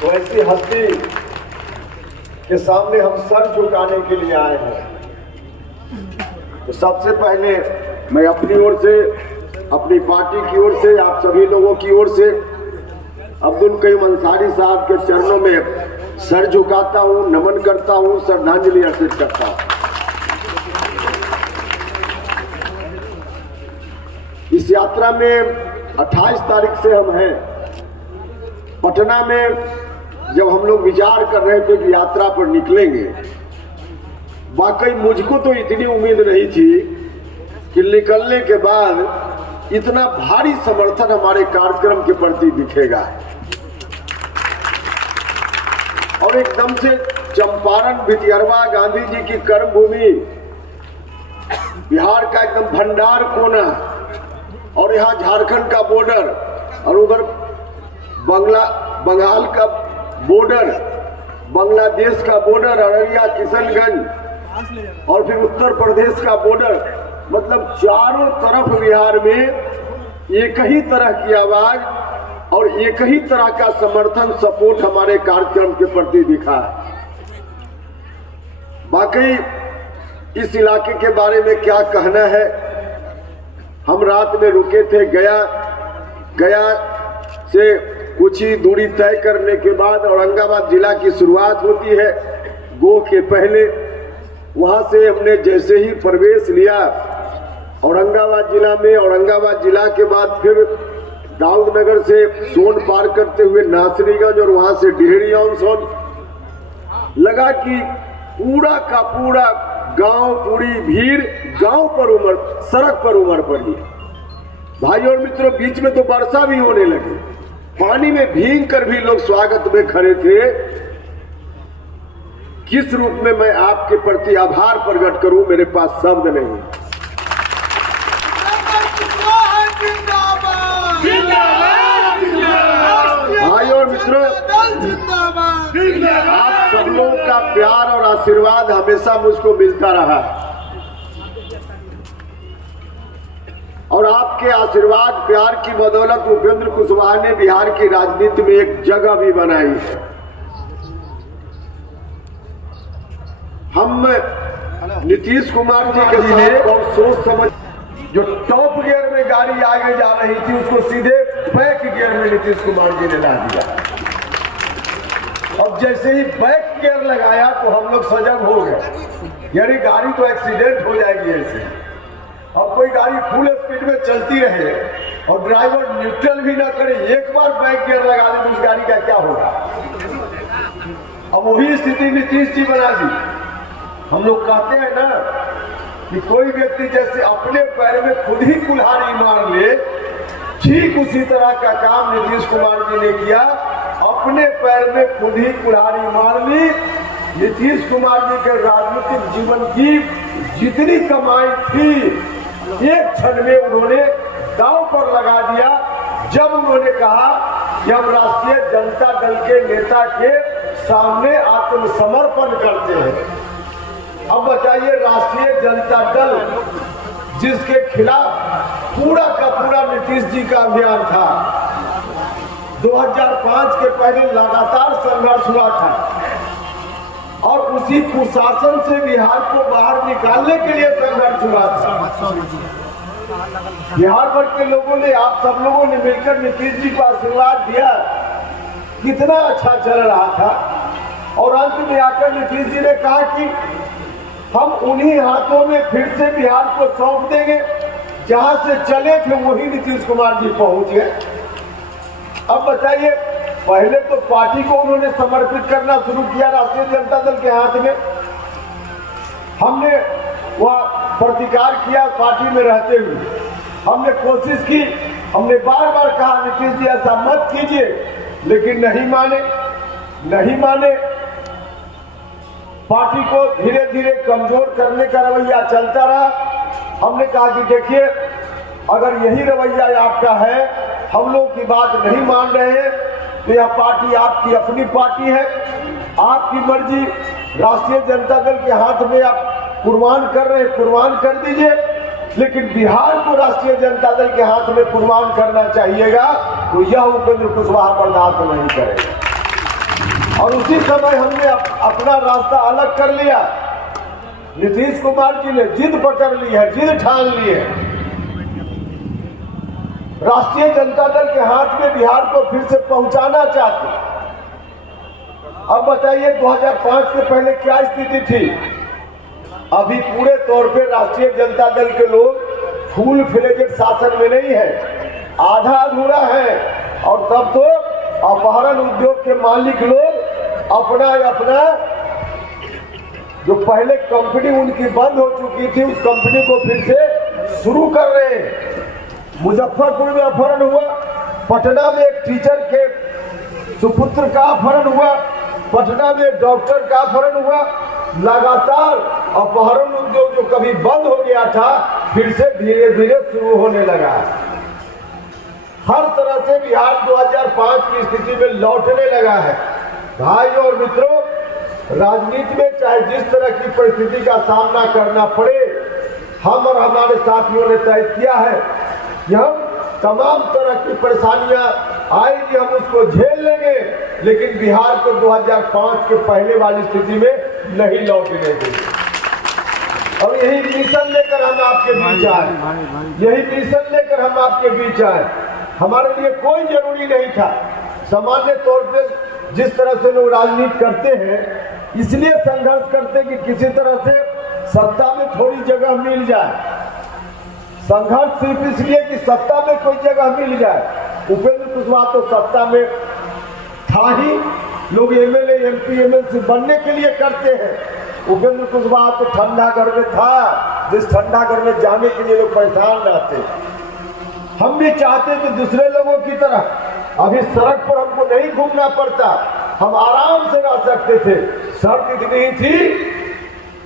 तो ऐसी हस्ती के सामने हम सर झुकाने के लिए आए हैं। तो सबसे पहले मैं अपनी ओर से, अपनी पार्टी की ओर से, आप सभी लोगों की ओर से अब्दुल कयूम अंसारी साहब के चरणों में सर झुकाता हूं, नमन करता हूं, श्रद्धांजलि अर्पित करता हूं। इस यात्रा में 28 तारीख से हम हैं। पटना में जब हम लोग विचार कर रहे थे कि यात्रा पर निकलेंगे, वाकई मुझको तो इतनी उम्मीद नहीं थी कि निकलने के बाद इतना भारी समर्थन हमारे कार्यक्रम के प्रति दिखेगा। और एकदम से चंपारण, भितियरवा, गांधी जी की कर्मभूमि, बिहार का एकदम भंडार कोना, और यहाँ झारखंड का बॉर्डर, और उधर बंगाल का बॉर्डर, बांग्लादेश का बॉर्डर, अररिया, किशनगंज, और फिर उत्तर प्रदेश का बॉर्डर, मतलब चारों तरफ बिहार में एक ही तरह की आवाज और एक ही तरह का समर्थन, सपोर्ट हमारे कार्यक्रम के प्रति दिखा है। बाकी इस इलाके के बारे में क्या कहना है। हम रात में रुके थे गया से कुछ ही दूरी तय करने के बाद औरंगाबाद जिला की शुरुआत होती है। गोह के पहले वहां से हमने जैसे ही प्रवेश लिया औरंगाबाद जिला में, औरंगाबाद जिला के बाद फिर दाऊदनगर से सोन पार करते हुए नासरीगंज और वहां से डिहरी ऑन सोन, लगा कि पूरा का पूरा गांव, पूरी भीड़ गांव पर सड़क पर उमड़ पड़ी। भाई और मित्रों, बीच में तो वर्षा भी होने लगी, पानी में भीग कर भी लोग स्वागत में खड़े थे। किस रूप में मैं आपके प्रति आभार प्रकट करूं, मेरे पास शब्द नहीं। भाई और मित्रों, आप सब लोगों का प्यार और आशीर्वाद हमेशा मुझको मिलता रहा, और आपके आशीर्वाद प्यार की बदौलत उपेंद्र कुशवाहा ने बिहार की राजनीति में एक जगह भी बनाई है। हम नीतीश कुमार जी के साथ बहुत सोच समझ, जो टॉप गियर में गाड़ी आगे जा रही थी उसको सीधे बैक गियर में नीतीश कुमार जी ने ला दिया। अब जैसे ही बैक गियर लगाया तो हम लोग सजग हो गए, यानी गाड़ी तो एक्सीडेंट हो जाएगी ऐसे। अब कोई गाड़ी फुल स्पीड में चलती रहे और ड्राइवर न्यूट्रल भी ना करे, एक बार बैक गियर लगा दे तो उस गाड़ी का क्या होगा। अब वही स्थिति नीतीश जी बना दी। हम लोग कहते हैं ना कि कोई व्यक्ति जैसे अपने पैर में खुद ही कुल्हाड़ी मार ले, ठीक उसी तरह का काम नीतीश कुमार जी ने किया। अपने पैर में खुद ही कुल्हाड़ी मार ली। नीतीश कुमार जी के राजनीतिक जीवन की जितनी कमाई थी, एक क्षण में उन्होंने दांव पर लगा दिया, जब उन्होंने कहा कि हम राष्ट्रीय जनता दल के नेता के सामने आत्मसमर्पण करते हैं। अब बताइए, राष्ट्रीय जनता दल जिसके खिलाफ पूरा का पूरा नीतीश जी का अभियान था, 2005 के पहले लगातार संघर्ष हुआ था, और उसी कुशासन से बिहार को बाहर निकालने के लिए संघर्ष हुआ था। बिहार भर के लोगों ने, आप सब लोगों ने मिलकर नीतीश जी को आशीर्वाद दिया, कितना अच्छा चल रहा था। और अंत में आकर नीतीश जी ने कहा कि हम उन्हीं हाथों में फिर से बिहार को सौंप देंगे, जहां से चले थे वही नीतीश कुमार जी पहुंच गए। अब बताइए, पहले तो पार्टी को उन्होंने समर्पित करना शुरू किया राष्ट्रीय जनता दल के हाथ में। हमने वह प्रतिकार किया पार्टी में रहते हुए, हमने कोशिश की, हमने बार बार कहा नीतीश जी ऐसा मत कीजिए, लेकिन नहीं माने। पार्टी को धीरे धीरे कमजोर करने का रवैया चलता रहा। हमने कहा कि देखिए, अगर यही रवैया आपका है, हम लोग की बात नहीं मान रहे हैं, तो यह पार्टी आपकी अपनी पार्टी है, आपकी मर्जी, राष्ट्रीय जनता दल के हाथ में आप कुर्बान कर रहे हैं, कुर्बान कर दीजिए, लेकिन बिहार को राष्ट्रीय जनता दल के हाथ में कुर्बान करना चाहिएगा, तो यह उपेंद्र कुशवाहा बर्दाश्त नहीं करेगा। और उसी समय हमने अपना रास्ता अलग कर लिया। नीतीश कुमार जी ने जिद पकड़ ली है, जिद ठान ली है। राष्ट्रीय जनता दल के हाथ में बिहार को फिर से पहुंचाना चाहते। अब बताइए 2005 के पहले क्या स्थिति थी? अभी पूरे तौर पे राष्ट्रीय जनता दल के लोग फुल फ्लेजेड शासन में नहीं है, आधा अधूरा है। और तब तो अपहरण उद्योग के मालिक लोग अपना जो पहले कंपनी उनकी बंद हो चुकी थी उस कंपनी को फिर से शुरू कर रहे हैं। मुजफ्फरपुर में अपहरण हुआ, पटना में एक टीचर के सुपुत्र का अपहरण हुआ, पटना में डॉक्टर का अपहरण हुआ। लगातार अपहरण उद्योग जो कभी बंद हो गया था फिर से धीरे धीरे शुरू होने लगा। हर तरह से बिहार 2005 की स्थिति में लौटने लगा है। भाइयों और मित्रों, राजनीति में चाहे जिस तरह की परिस्थिति का सामना करना पड़े, हम और हमारे साथियों ने तय किया है कि हम तमाम तरह की परेशानियां आएगी, हम उसको झेल लेंगे, लेकिन बिहार को 2005 के पहले वाली स्थिति में नहीं लौटने देंगे। और यही मिशन लेकर हम आपके बीच आए, यही मिशन लेकर हम आपके बीच आए। हमारे लिए कोई जरूरी नहीं था। सामान्य तौर पे जिस तरह से लोग राजनीति करते हैं, इसलिए संघर्ष करते कि किसी तरह से सत्ता में थोड़ी जगह मिल जाए। संघर्ष सिर्फ इसलिए कि सत्ता में कोई जगह मिल जाए। उपेंद्र कुशवाहा तो सत्ता में था ही, लोग एमएलए एमपी एमएलसी बनने के लिए करते हैं। उपेंद्र कुशवाहा तो ठंडा घर में था, जिस ठंडा घर में जाने के लिए लोग परेशान रहते। हम भी चाहते कि दूसरे लोगों की तरह अभी सड़क पर हमको नहीं घूमना पड़ता, हम आराम से रह सकते थे। शर्त इतनी ही थी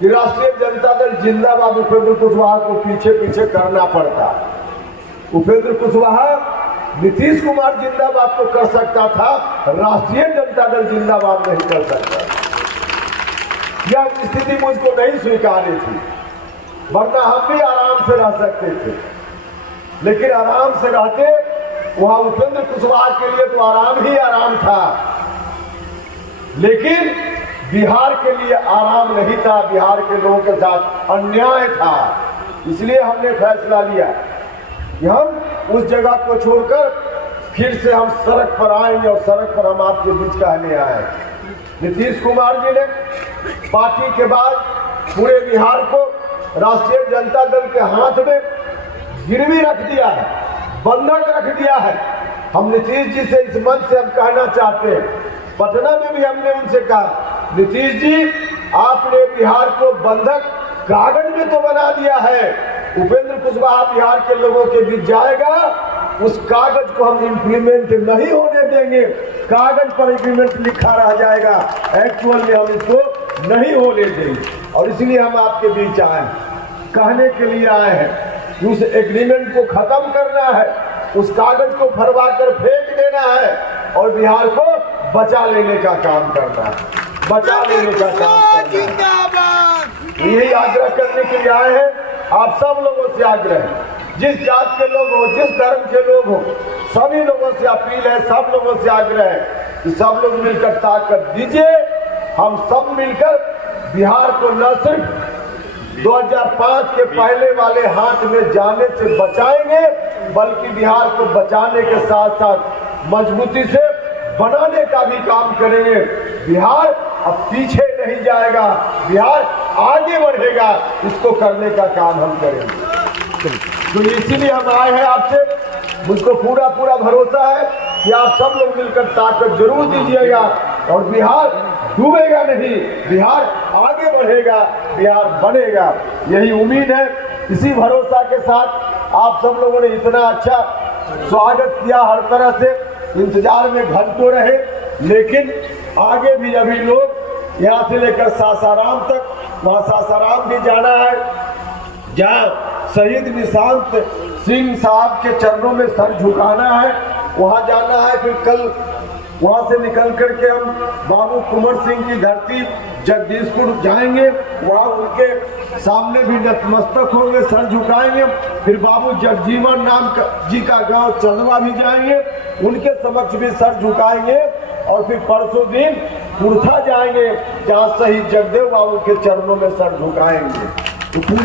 कि राष्ट्रीय जनता दल जिंदाबाद उपेंद्र कुशवाहा को पीछे पीछे करना पड़ता। उपेंद्र कुशवाहा नीतीश कुमार जिंदाबाद को कर सकता था, राष्ट्रीय जनता दल जिंदाबाद नहीं कर सकता। यह स्थिति मुझको नहीं स्वीकारनी थी, वरना हम भी आराम से रह सकते थे। लेकिन आराम से रहते, वहां उपेंद्र कुशवाहा के लिए तो आराम ही आराम था, लेकिन बिहार के लिए आराम नहीं था। बिहार के लोगों के साथ अन्याय था। इसलिए हमने फैसला लिया कि हम उस जगह को छोड़कर फिर से हम सड़क पर आएंगे, और सड़क पर हम आपके बीच कहने आए। नीतीश कुमार जी ने पार्टी के बाद पूरे बिहार को राष्ट्रीय जनता दल के हाथ में गिरवी रख दिया है, बंधक रख दिया है। हम नीतीश जी से इस मंच से हम कहना चाहते हैं, पटना में भी हमने उनसे कहा, नीतीश जी आपने बिहार को बंधक कागज में तो बना दिया है, उपेंद्र कुशवाहा बिहार के लोगों के बीच जाएगा, उस कागज को हम इम्प्लीमेंट नहीं होने देंगे। कागज पर एग्रीमेंट लिखा रह जाएगा, एक्चुअल में हम इसको नहीं होने देंगे। और इसलिए हम आपके बीच आए, कहने के लिए आए हैं कि उस एग्रीमेंट को खत्म करना है, उस कागज को फरवा कर फेंक देना है, और बिहार को बचा लेने का काम करना है, बचा लेने का काम करना है। यही आग्रह करने के लिए आए हैं। आप सब लोगों से आग्रह है, जिस जात के लोग हो, जिस धर्म के लोग हो, सभी लोगों से अपील है, सब लोगों से आग्रह है कि सब लोग मिलकर ताकत दीजिए। हम सब मिलकर बिहार को न सिर्फ 2005 के पहले वाले हाथ में जाने से बचाएंगे, बल्कि बिहार को बचाने के साथ साथ मजबूती से बनाने का भी काम करेंगे। बिहार अब पीछे नहीं जाएगा, बिहार आगे बढ़ेगा, इसको करने का काम हम करेंगे। तो इसीलिए हम आए हैं आपसे। मुझको पूरा भरोसा है कि आप सब लोग मिलकर ताकत जरूर दीजिएगा, और बिहार डूबेगा नहीं, बिहार आगे बढ़ेगा, बिहार बनेगा। यही उम्मीद है। इसी भरोसा के साथ आप सब लोगों ने इतना अच्छा स्वागत किया, हर तरह से इंतजार में घंटों रहे। लेकिन आगे भी अभी लोग यहाँ से लेकर सासाराम तक, वहाँ सासाराम भी जाना है, जहाँ शहीद निशांत सिंह साहब के चरणों में सर झुकाना है, वहाँ जाना है। फिर कल वहाँ से निकल करके हम बाबू कुंवर सिंह की धरती जगदीशपुर जाएंगे, वहाँ उनके सामने भी नतमस्तक होंगे, सर झुकाएंगे। फिर बाबू जगजीवन नाम जी का गांव चंदवा भी जाएंगे, उनके समक्ष भी सर झुकाएंगे। और फिर परसों दिन कुर्था जाएंगे जहाँ शहीद जगदेव बाबू के चरणों में सर झुकाएंगे। तो पूरी